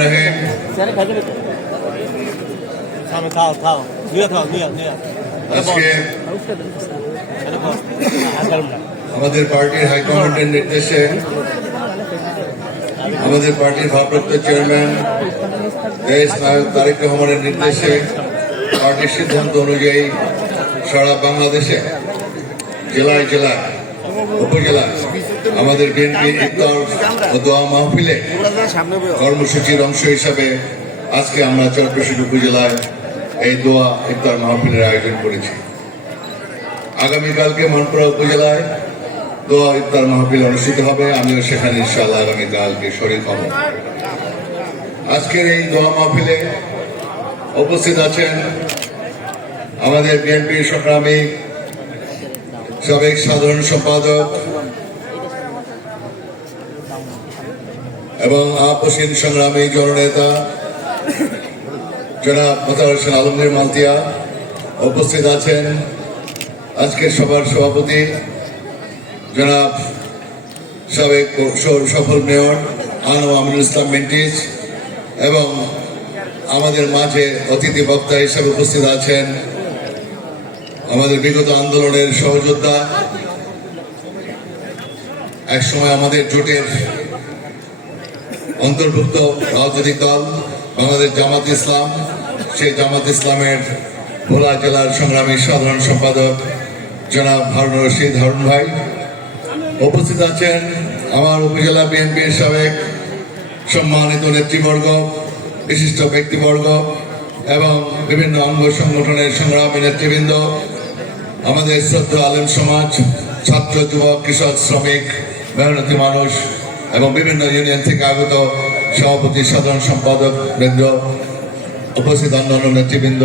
রহিম আজকে আমাদের পার্টির হাইকমান্ডের নির্দেশে আমাদের পার্টির ভারপ্রাপ্ত চেয়ারম্যান দেশ নায়ক তারেক রহমানের নির্দেশে পার্টির সিদ্ধান্ত অনুযায়ী সারা বাংলাদেশে জেলায় জেলায় উপজেলায় আমাদের বিএনপি ইফতার ও দোয়া মাহফিলে কর্মসূচির অংশ হিসাবে আজকে আমরা চরপ্রসিদ্ধ উপজেলায় এই দোয়া ইফতার মাহফিলের আয়োজন করেছি। আগামীকালকে মনপুরা উপজেলায় দোয়া ইফতার মাহফিল অনুষ্ঠিত হবে। আমিও সেখানে ইনশাআল্লাহ আগামীকালকে শরীর হব। আজকের এই দোয়া মাহফিলে উপস্থিত আছেন আমাদের বিএনপির সংগ্রামী সাবেক সাধারণ সম্পাদক এবং আপসীন সংগ্রামী জননেতা, জনাব মোতার হোসেন আলমগীর মালতিয়া উপস্থিত আছেন। আজকের সভার সভাপতি, জনাব সাবেক সফল মেয়র আনো আমিনুল ইসলাম মেন্টিস এবং আমাদের মাঝে অতিথি বক্তা হিসেবে উপস্থিত আছেন আমাদের বিগত আন্দোলনের সহযোদ্ধা। একসময় আমাদের জোটের অন্তর্ভুক্ত রাজনৈতিক দল বাংলাদেশ জামাত ইসলাম। সেই জামাত ইসলামের ভোলা জেলার সংগ্রামী সাধারণ সম্পাদক জনাব হারুন রশিদ হারুন ভাই। উপস্থিত আছেন আমার উপজেলা বিএনপির সাবেক সম্মানিত নেতৃবর্গ, বিশিষ্ট ব্যক্তিবর্গ এবং বিভিন্ন অঙ্গ সংগঠনের সংগ্রামী নেতৃবৃন্দ, আমাদের শ্রদ্ধ আলেম সমাজ, ছাত্র, যুবক, কৃষক, শ্রমিক, মেহনতি মানুষ এবং বিভিন্ন ইউনিয়ন থেকে আগত সভাপতি, সাধারণ সম্পাদক বৃন্দ, উপস্থিত অন্যান্য নেতৃবৃন্দ,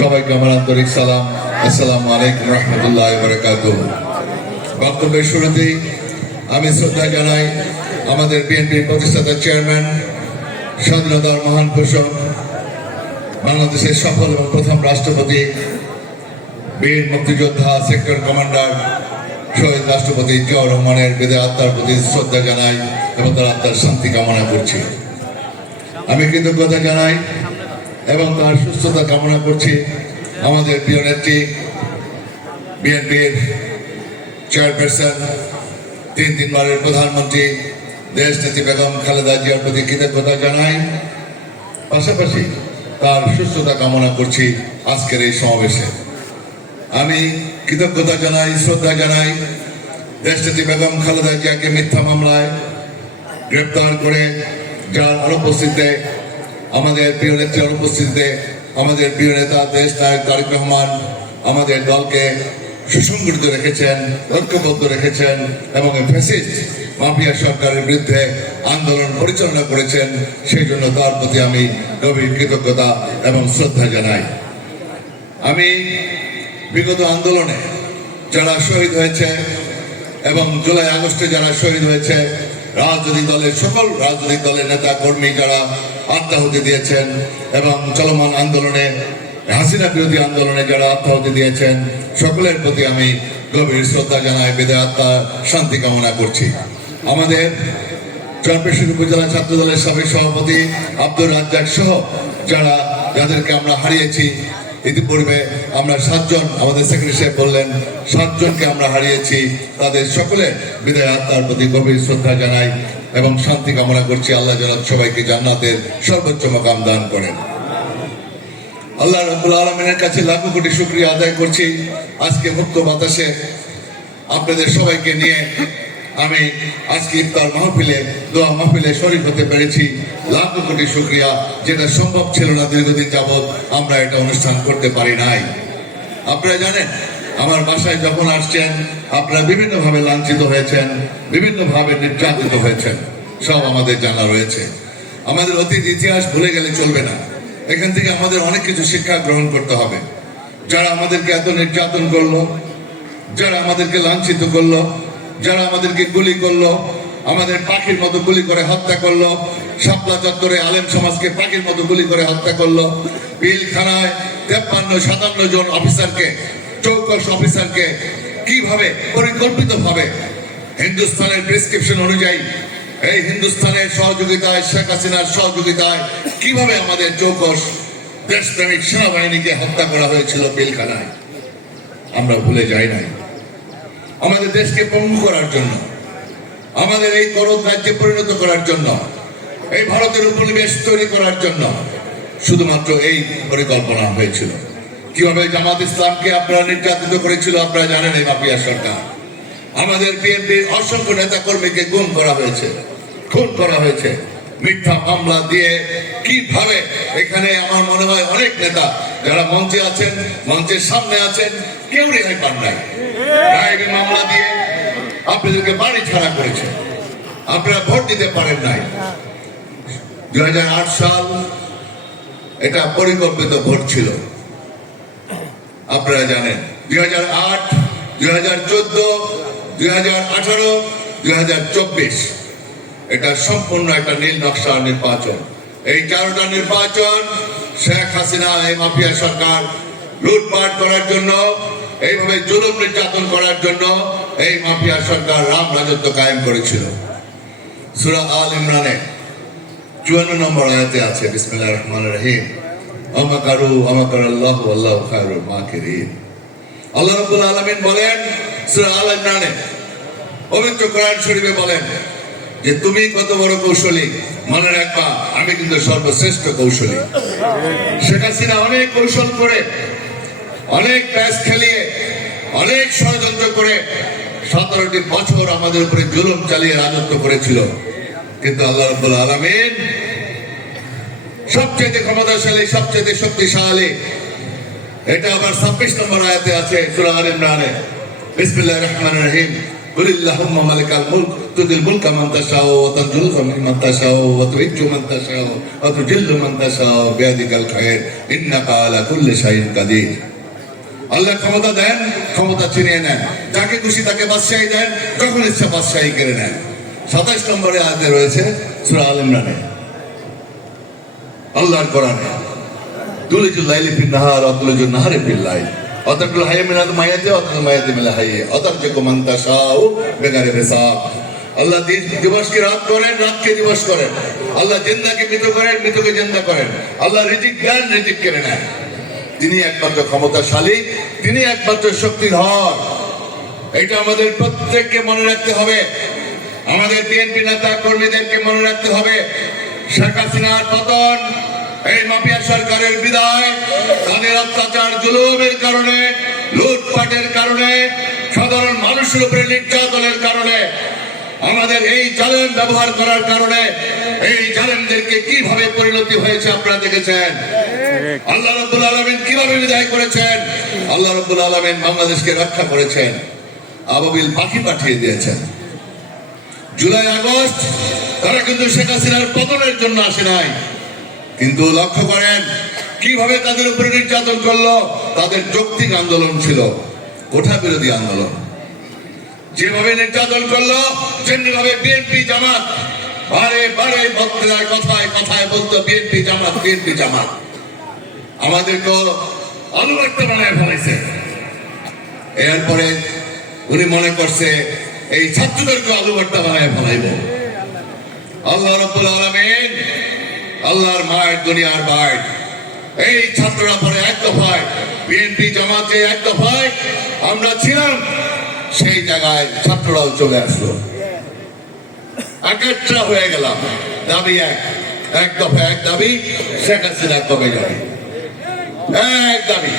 সবাইকে আমার আন্তরিক সালাম। আসসালামু আলাইকুম রহমতুল্লাহ বরকাত বক্তব্যের শুরুতেই আমি শ্রদ্ধা জানাই আমাদের বিএনপির প্রতিষ্ঠাতা চেয়ারম্যান, স্বাধীনতার মহান পোষক বাংলাদেশের সফল এবং প্রথম রাষ্ট্রপতি, বীর মুক্তিযোদ্ধা সেক্টর কমান্ডার শহীদ রাষ্ট্রপতি জিয়াউর রহমানের বেদে আত্মার প্রতি শ্রদ্ধা জানাই এবং তার আত্মার শান্তি কামনা করছি। আমি কৃতজ্ঞতা জানাই এবং তার সুস্থতা কামনা করছি। আমাদের প্রিয় নেত্রী, বিএনপির চেয়ারপারসন, তিন তিনবারের প্রধানমন্ত্রী দেশ নেত্রী বেগম খালেদা জিয়ার প্রতি কৃতজ্ঞতা জানাই। পাশাপাশি তার সুস্থতা কামনা করছি আজকের এই সমাবেশে। আমি কৃতজ্ঞতা জানাই শ্রদ্ধা জানাই দেশনেত্রী বেগম খালেদা জিয়াকে মিথ্যা মামলায় গ্রেপ্তার করে যার অনুপস্থিতিতে আমাদের প্রিয় নেত্রী অনুপস্থিতিতে আমাদের প্রিয় নেতা, দেশ নায়ক তারেক রহমান, আমাদের দলকে সুসংগঠিত রেখেছেন, ঐক্যবদ্ধ রেখেছেন এবং ফ্যাসিস্ট মাফিয়া সরকারের বিরুদ্ধে আন্দোলন পরিচালনা করেছেন, সেই জন্য তার প্রতি আমি গভীর কৃতজ্ঞতা এবং শ্রদ্ধা জানাই। আমি বিগত আন্দোলনে যারা শহীদ হয়েছে এবং জুলাই আগস্টে যারা শহীদ হয়েছে, রাজনৈতিক দলের সকল রাজনৈতিক দলের নেতা কর্মী যারা আত্মাহুতি দিয়েছেন এবং চলমান আন্দোলনে, হাসিনা বিরোধী আন্দোলনে যারা আত্মাহুতি দিয়েছেন, সকলের প্রতি আমি গভীর শ্রদ্ধা জানাই বেদে আত্মা, শান্তি কামনা করছি। আমাদের চরপেশ্বর উপজেলা ছাত্র দলের সাবেক সভাপতি আব্দুর রাজ্জাক সহ যারা, যাদেরকে আমরা হারিয়েছি ইতিপূর্বে আমরা সাতজন, আমাদের সেক্রেটারি সাহেব বললেন, সাতজনকে আমরা হারিয়েছি। তাদের সকলে বিদায় আত্মার প্রতি গভীর শ্রদ্ধা জানাই এবং শান্তি কামনা করছি। আল্লাহ যেন সবাইকে জান্নাতের সর্বোচ্চ মকাম দান করেন। আল্লাহ রাব্বুল আলমিনের কাছে লাখো কোটি শুক্রিয়া আদায় করছি। আজকে মুক্ত বাতাসে আপনাদের সবাইকে নিয়ে আমি আজকে ইফতার মাহফিলে, দোয়া মাহফিলে শরীর হতে পেরেছি। লাখো কোটি শুক্রিয়া, যেটা সম্ভব ছিল না দীর্ঘদিন যাবৎ, আমরা এটা অনুষ্ঠান করতে পারি নাই। আপনারা জানেন, আমার বাসায় যখন আসছেন, আপনারা বিভিন্নভাবে লাঞ্ছিত হয়েছেন, বিভিন্নভাবে নির্যাতিত হয়েছেন। সব আমাদের জানা রয়েছে। আমাদের অতীত ইতিহাস ভুলে গেলে চলবে না। এখান থেকে আমাদের অনেক কিছু শিক্ষা গ্রহণ করতে হবে। যারা আমাদেরকে এত নির্যাতন করল, যারা আমাদেরকে লাঞ্ছিত করল যারা আমাদেরকে গুলি করল, আমাদের পাখির মতো গুলি করে হত্যা করল, শাপলা চত্বরে আলেম সমাজকে পাখির মতো গুলি করে হত্যা করল পিলখানায় তেপ্পান্ন, সাতান্ন জন অফিসারকে, চৌকস অফিসারকে কীভাবে পরিকল্পিত ভাবে হিন্দুস্তানের প্রেসক্রিপশন অনুযায়ী, এই হিন্দুস্তানের সহযোগিতায়, শেখ হাসিনার সহযোগিতায় কীভাবে আমাদের চৌকস দেশপ্রেমিক সেনাবাহিনীকে হত্যা করা হয়েছিল পিলখানায় আমরা ভুলে যাই নাই। আমাদের দেশকে পঙ্গু করার জন্য, আমাদের এই করদ রাজ্যে পরিণত করার জন্য, এই ভারতের উপনিবেশ তৈরি করার জন্য শুধুমাত্র এই পরিকল্পনা হয়েছিল। কীভাবে জামাত ইসলামকে আপনারা নির্যাতিত করেছিল আপনারা জানেন এই মাফিয়া সরকার। আমাদের বিএনপির অসংখ্য নেতা কর্মীকে গুম করা হয়েছে, খুন করা হয়েছে। মিথ্যা মামলা দিয়ে কীভাবে এখানে আমার মনে হয় অনেক নেতা যারা মঞ্চে আছেন, মঞ্চের সামনে আছেন কেউ রেহাই পান নাই। গায়েবী মামলা দিয়ে আপনাদেরকে বাড়ি ছাড়া করেছে। আপনারা ভোট দিতে পারেন নাই। দুই সাল এটা পরিকল্পিত ভোট ছিল। আপনারা জানেন, দুই হাজার আট, দুই হাজার চোদ্দ, দুই হাজার আঠারো, দুই হাজার চব্বিশ। এটা সম্পূর্ণ একটা নীল নকশা নির্বাচন। এই চারোটা নির্বাচন শেখ হাসিনা, এই মাফিয়া সরকার লুটপাট করার জন্য এইভাবে জুলুম নির্যাতন করার জন্য এই মাফিয়া সরকার রাম রাজত্ব কায়েম করেছিল। সুরা আল ইমরানে চুয়ান্ন নম্বর আয়াতে আছে বিসমিল্লাহ রহমান রহিম। আমাকারু আমাকার আল্লাহ আল্লাহ আল্লাহ বলেন আল ইমরানে পবিত্র কোরআন শরীফে বলেন যে, তুমি কত বড় কৌশলী মনে রাখবা আমি কিন্তু সর্বশ্রেষ্ঠ কৌশলী। শেখ হাসিনা অনেক কৌশল করে অনেক প্যাচ খেলিয়ে অনেক ষড়যন্ত্র করে সতেরোটি বছর আমাদের উপরে জুলুম চালিয়ে রাজত্ব করেছিল কিন্তু আল্লাহ রাব্বুল আলামিন সবচেয়ে ক্ষমতাশালী সবচেয়ে শক্তিশালী এটা আবার ছাব্বিশ নম্বর আয়াতে আছে সূরা আল ইমরানে বিসমিল্লাহির রহমানির রহিম قل اللهم مالك الملك تؤتي الملك من تشاء وتنزل من تشاء وتعز من تشاء وتجل من تشاء بيدك الخير انك على كل شيء قدير আল্লাহ ক্ষমতা দেন, ক্ষমতা ছিনিয়ে নেন। যাকে খুশি তাকে বাদশাহী দেন, যখন ইচ্ছা বাদশাহী কেড়ে নেন। সাতাইশ নম্বরে আয়াতে রয়েছে সূরা আল ইমরানে। আল্লাহর কোরআনে নাহার নাহারে হাইয়ে হাইয়ে। যে শাও বেগারে আল্লাহ দিন দিবসকে রাত করেন, রাতকে দিবস করেন। আল্লাহ জিন্দাকে মৃত করেন, মৃতকে জিন্দা করেন। আল্লাহ রিজিক দেন, রিজিক কেড়ে নেন। তিনি একমাত্র ক্ষমতাশালী, তিনি একমাত্র শক্তিধর। এটা আমাদের প্রত্যেককে মনে রাখতে হবে। আমাদের বিএনপি নেতা কর্মীদেরকে মনে রাখতে হবে। শেখ হাসিনার পতন, এই মাফিয়া সরকারের বিদায়, তাদের অত্যাচার, জুলুমের কারণে, লুটপাটের কারণে, সাধারণ মানুষের উপরে নির্যাতনের কারণে, আমাদের এই জালেম ব্যবহার করার কারণে এই জালেমদেরকে কীভাবে পরিণতি হয়েছে আপনারা দেখেছেন? আল্লাহ রব্বুল আলমিন কীভাবে বিদায় করেছেন? আল্লাহ রব্বুল আলমিন বাংলাদেশকে রক্ষা করেছেন। আবাবিল পাখি পাঠিয়ে দিয়েছেন। জুলাই আগস্ট তারা কিন্তু শেখ হাসিনার পতনের জন্য আসে নাই। কিন্তু লক্ষ্য করেন কীভাবে তাদের উপরে নির্যাতন করল? তাদের যৌক্তিক আন্দোলন ছিল কোঠা বিরোধী আন্দোলন। যেভাবে নির্যাতন করল যেভাবে বিএনপি জামাত বারে বারে কথায় কথায় বলতো, বিএনপি জামাত বিএনপি জামাত। আমাদেরকে বানায় ফেলাইছে। এরপরে উনি মনে করছে, এই ছাত্রদেরকে আলু ভর্তা বানায় ফেলাইব। আল্লাহ রব্বুল আলমিন আল্লাহর মায়ের দুনিয়ার মায়ের এই ছাত্ররা পরে এক দফায়, বিএনপি জামাতে এক দফায় আমরা ছিলাম, সেই জায়গায় ছাত্ররাও চলে আসলো। একাত্রা হয়ে গেলাম। দাবি এক। এক দফা এক দাবি, শেখ হাসিনা কবে যাবে। এক দাবি।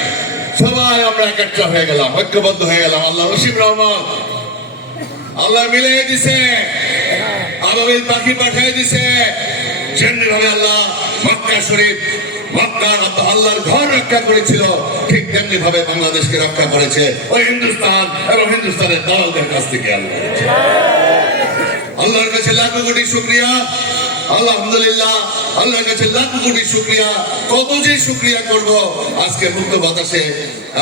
সবাই আমরা একাত্রা হয়ে গেলাম, ঐক্যবদ্ধ হয়ে গেলাম। আল্লাহ রশিম রহমান। আল্লাহ মিলিয়ে দিছে। আবাবিল পাখি পাঠিয়ে দিছে। যেমনি ভাবে আল্লাহ মক্কা শরীফ আল্লাহর ঘর রক্ষা করেছিল, ঠিক তেমনি ভাবে বাংলাদেশকে রক্ষা করেছে। ওই হিন্দুস্তান এবং হিন্দুস্তানের দালালদের কাছ থেকে আল্লাহ। আল্লাহর কাছে লাখো কোটি শুক্রিয়া। আলহামদুলিল্লাহ, আল্লাহর কাছে লাখো কোটি শুক্রিয়া। কত যে শুক্রিয়া করব, আজকে মুক্ত বাতাসে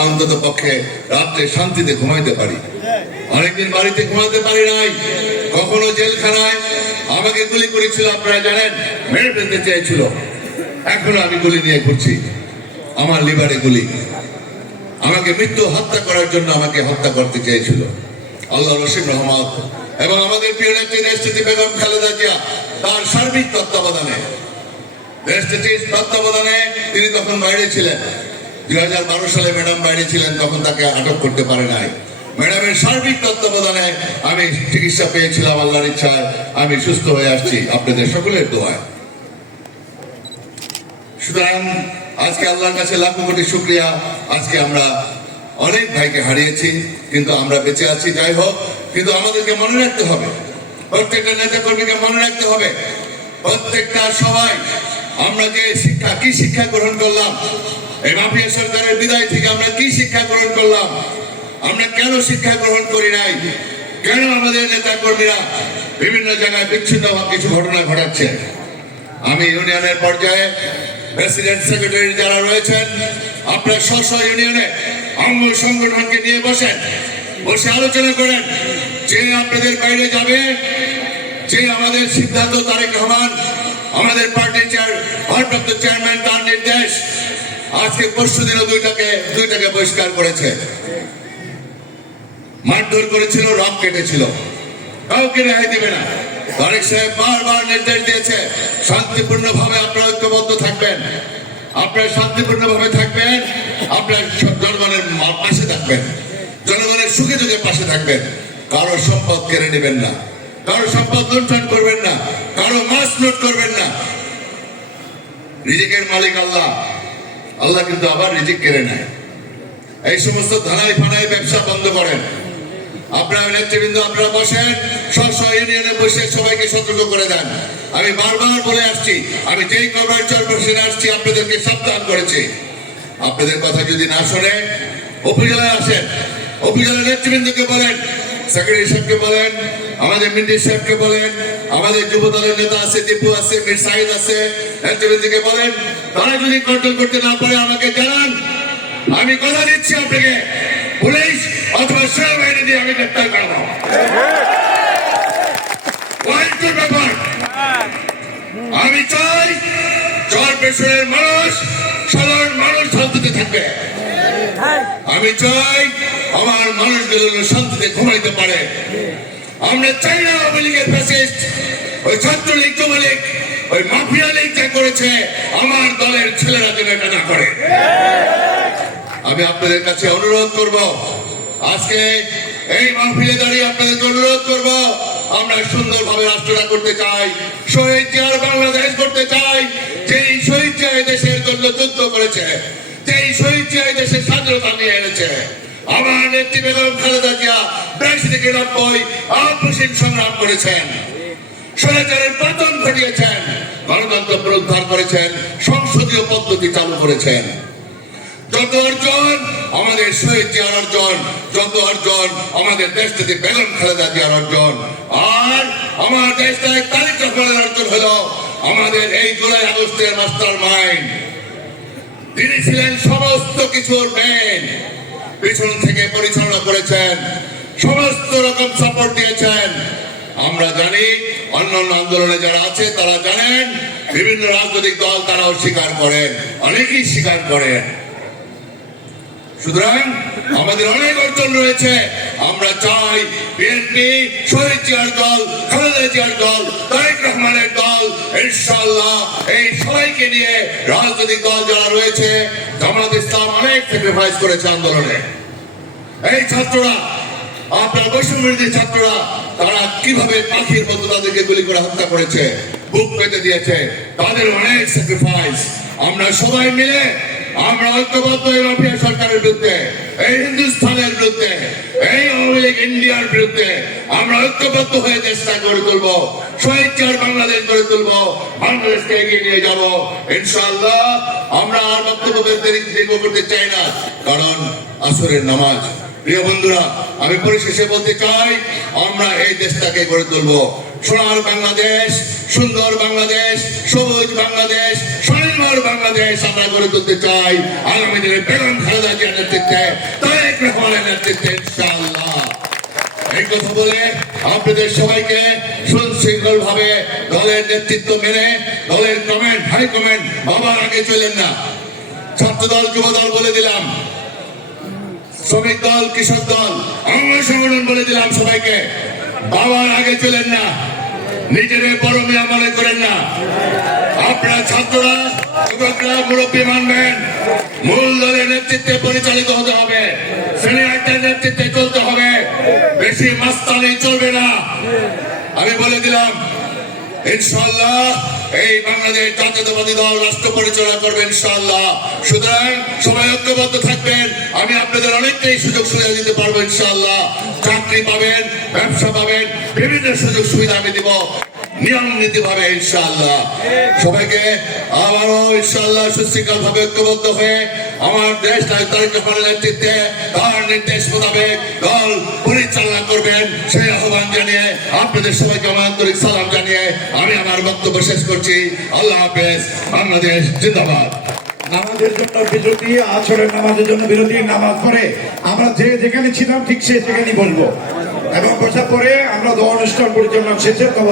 অন্তত পক্ষে রাত্রে শান্তিতে ঘুমাইতে পারি। অনেকদিন বাড়িতে ঘুমাতে পারি নাই, কখনো জেলখানায়। আমাকে গুলি করেছিল আপনারা জানেন, মেরে ফেলতে চেয়েছিল। এখনও আমি গুলি নিয়ে ঘুরছি, আমার লিভারে গুলি। আমাকে মৃত্যু হত্যা করার জন্য আমাকে হত্যা করতে চেয়েছিল। আল্লাহ রসিম রহমান এবং আমাদের প্রিয় নেত্রী দেশটিতে বেগম খালেদা জিয়া তার সার্বিক তত্ত্বাবধানে তত্ত্বাবধানে তিনি তখন বাইরে ছিলেন। দুই হাজার বারো সালে ম্যাডাম বাইরে ছিলেন, তখন তাকে আটক করতে পারে নাই। ম্যাডামের সার্বিক তত্ত্বাবধানে আমি চিকিৎসা পেয়েছিলাম, আল্লাহর ইচ্ছায়। আমি সুস্থ হয়ে আসছি। আপনাদের সকলের দোয়ায়। সুতরাং আজকে আল্লাহর কাছে লাখো কোটি শুক্রিয়া। আজকে আমরা অনেক ভাইকে হারিয়েছি, কিন্তু আমরা বেঁচে আছি। যাই হোক কিন্তু আমাদেরকে মনে রাখতে হবে, প্রত্যেকটা নেতা কর্মীকে মনে রাখতে হবে, প্রত্যেকটা সবাই আমরা যে শিক্ষা, কি শিক্ষা গ্রহণ করলাম, এই মাফিয়া সরকারের বিদায় থেকে আমরা কি শিক্ষা গ্রহণ করলাম, আমরা কেন শিক্ষা গ্রহণ করি নাই, কেন আমাদের নেতা কর্মীরা বিভিন্ন জায়গায় বিচ্ছিন্ন কিছু ঘটনা ঘটাচ্ছে? আমি ইউনিয়নের পর্যায়ে প্রেসিডেন্ট সেক্রেটারি যারা রয়েছেন, আপনার স্ব ইউনিয়নে অঙ্গ সংগঠনকে নিয়ে বসেন। বসে আলোচনা করেন। যে আপনাদের বাইরে যাবে, যে আমাদের সিদ্ধান্ত তারেক রহমান, আমাদের পার্টির চেয়ার ভারপ্রাপ্ত চেয়ারম্যান তার নির্দেশ, আজকে পরশু দিনও দুইটাকে দুইটাকে বহিষ্কার করেছে। মারধর করেছিল রক কেটেছিল। কাউকে রেহাই দিবে না। তারেক সাহেব বারবার নির্দেশ দিয়েছে শান্তিপূর্ণ ভাবে আপনারা ঐক্যবদ্ধ থাকবেন। আপনারা শান্তিপূর্ণ ভাবে থাকবেন, আপনার জনগণের পাশে থাকবেন। জনগণের সুখে দুঃখে পাশে থাকবেন, কারও সম্পদ কেড়ে নেবেন না, কারও সম্পদ লুণ্ঠন করবেন না, কারও মাছ লুট করবেন না। রিজিকের মালিক আল্লাহ। আল্লাহ কিন্তু আবার রিজিক কেড়ে নেয়। এই সমস্ত ধানাই ফানাই ব্যবসা বন্ধ করেন। আপনারা নেতৃবৃন্দ, আপনারা বসেন, সব সব ইউনিয়নে বসে সবাইকে সতর্ক করে দেন। আমি বারবার বলে আসছি, আমি যেই কবার চেয়ারপারসনে আসছি, আপনাদেরকে সাবধান করেছি। আপনাদের কথা যদি না শোনে উপজেলায় আসেন। উপজেলার নেতৃবৃন্দকে বলেন, সেক্রেটারি সাহেবকে বলেন, আমাদের মিন্দির সাহেবকে বলেন, আমাদের যুব দলের নেতা আছে দীপু আছে, মীর সাহিদ আছে, নেতৃবৃন্দকে বলেন, তারা যদি কন্ট্রোল করতে না পারে আমাকে জানান। আমি কথা দিচ্ছি আপনাকে। পুলিশ অথবা সেনাবাহিনী দিয়ে আমি গ্রেপ্তার করব। ব্যাপার। আমি চাই চর পেশনের মানুষ সাধারণ মানুষ শান্তিতে থাকবে। আমি চাই আমার মানুষগুলো যেন শান্তিতে ঘুমাইতে পারে। আমরা চাই না আওয়ামী লীগের ফ্যাসিস্ট ওই ছাত্রলীগ, যুবলীগ, ওই মাফিয়া লীগ যা করেছে, আমার দলের ছেলেরা যেন এটা না করে। আমি আপনাদের কাছে অনুরোধ করব, আজকে এই মাহফিলে দাঁড়িয়ে আপনাদের অনুরোধ করব, আমরা সুন্দরভাবে রাষ্ট্রটা করতে চাই, শহীদ জিয়ার বাংলাদেশ করতে চাই, যেই শহীদ এই দেশের জন্য যুদ্ধ করেছে, যেই শহীদ এই দেশের স্বাধীনতা নিয়ে এনেছে। আমার নেত্রী বেগম খালেদা জিয়া বিরাশি থেকে নব্বই আপসীন সংগ্রাম করেছেন। স্বৈরাচারের পতন ঘটিয়েছেন, গণতন্ত্র পুনরুদ্ধার করেছেন, সংসদীয় পদ্ধতি চালু করেছেন। যত অর্জন আমাদের শহীদ জিয়ার অর্জন, যত অর্জন আমাদের দেশ থেকে বেগম খালেদা জিয়ার অর্জন। আর আমার দেশ থেকে তারিখ রহমানের অর্জন হলো আমাদের এই জুলাই আগস্টের মাস্টার মাইন্ড তিনি ছিলেন সমস্ত কিছুর মেন পিছন থেকে পরিচালনা করেছেন, সমস্ত রকম সাপোর্ট দিয়েছেন। আমরা জানি অন্যান্য আন্দোলনে যারা আছে, তারা জানেন, বিভিন্ন রাজনৈতিক দল তারাও স্বীকার করেন, অনেকেই স্বীকার করেন। সুতরাং আমাদের অনেক অর্জন রয়েছে। আমরা চাই বিএনপি, শহীদ জিয়ার দল, খালেদা জিয়ার দল, তারেক রহমানের দল ইনশাল্লাহ এই সবাইকে নিয়ে রাজনৈতিক দল যারা রয়েছে, জামাত ইসলাম অনেক স্যাক্রিফাইস করেছে আন্দোলনে। এই ছাত্ররা, আপনার বৈষম্যবিরোধী ছাত্ররা, তারা কীভাবে পাখির মতো তাদেরকে গুলি করে হত্যা করেছে, বুক পেতে দিয়েছে, তাদের অনেক স্যাক্রিফাইস আমরা সবাই মিলে আমরা ঐক্যবদ্ধ মাফিয়া সরকারের বিরুদ্ধে, এই হিন্দুস্তানের বিরুদ্ধে, এই আওয়ামী লীগ ইন্ডিয়ার বিরুদ্ধে আমরা ঐক্যবদ্ধ হয়ে চেষ্টা করে তুলবো স্বেচ্ছার বাংলাদেশ গড়ে তুলবো, বাংলাদেশকে এগিয়ে নিয়ে যাব। ইনশাআল্লাহ আমরা আর বক্তব্য দেরি- দীর্ঘ করতে চাই না, কারণ আসরের নামাজ। প্রিয় বন্ধুরা, আমি পরিশেষে বলতে চাই, আমরা এই দেশটাকে গড়ে তুলবো। সোনার বাংলাদেশ, সুন্দর বাংলাদেশ, সবুজ বাংলাদেশ, স্বনির্ভর বাংলাদেশ আমরা গড়ে তুলতে চাই। আগামী দিনে বেগম খালেদা জিয়ার নেতৃত্বে, তারেক রহমানের নেতৃত্বে ইনশাআল্লাহ। এই কথা বলে আপনাদের সবাইকে সুশৃঙ্খল ভাবে দলের নেতৃত্ব মেনে, দলের কমেন্ট হাই কমেন্ট বাবার আগে চলেন না। ছাত্র দল যুব দল বলে দিলাম। শ্রমিক দল, কৃষক দল অঙ্গ সংগঠন বলে দিলাম সবাইকে। বাবার আগে চলেন না। নিজেদের বড় মেয়া মনে করেন না। আপনার ছাত্ররা যুবকরা মুরব্বী মানবেন, মূল দলের নেতৃত্বে পরিচালিত হতে হবে। সিনিয়রদের নেতৃত্বে চলতে হবে। বেশি মাস্তানি চলবে না। আমি বলে দিলাম ইনশাল্লাহ এই বাংলাদেশ জাতীয়তাবাদী দল রাষ্ট্র পরিচালনা করবে ইনশাল্লাহ সুতরাং সবাই ঐক্যবদ্ধ থাকবেন, আমি আপনাদের অনেকটাই সুযোগ সুবিধা দিতে পারব ইনশাল্লাহ চাকরি পাবেন, ব্যবসা পাবেন, বিভিন্ন সুযোগ সুবিধা আমি দিব নিয়ম নীতি ভাবে ইনশাল্লাহ সবাইকে আবারও ইনশাল্লাহ সুশৃঙ্খল ভাবে ঐক্যবদ্ধ হয়ে আমার দেশ তারিখ রহমানের নেতৃত্বে তার নির্দেশ মোতাবেক দল পরিচালনা করবেন। সেই আহ্বান জানিয়ে আপনাদের সবাইকে আমার আন্তরিক সালাম জানিয়ে আমি আমার বক্তব্য শেষ করছি। আল্লাহ হাফেজ। বাংলাদেশ জিন্দাবাদ। নামাজের জন্য বিরতি আছরের নামাজের জন্য বিরতি, নামাজ পড়ে আমরা যে যেখানে ছিলাম ঠিক সে সেখানেই বলব এবং বসার পরে আমরা দোয়া অনুষ্ঠান পরিচালনা শেষে করব।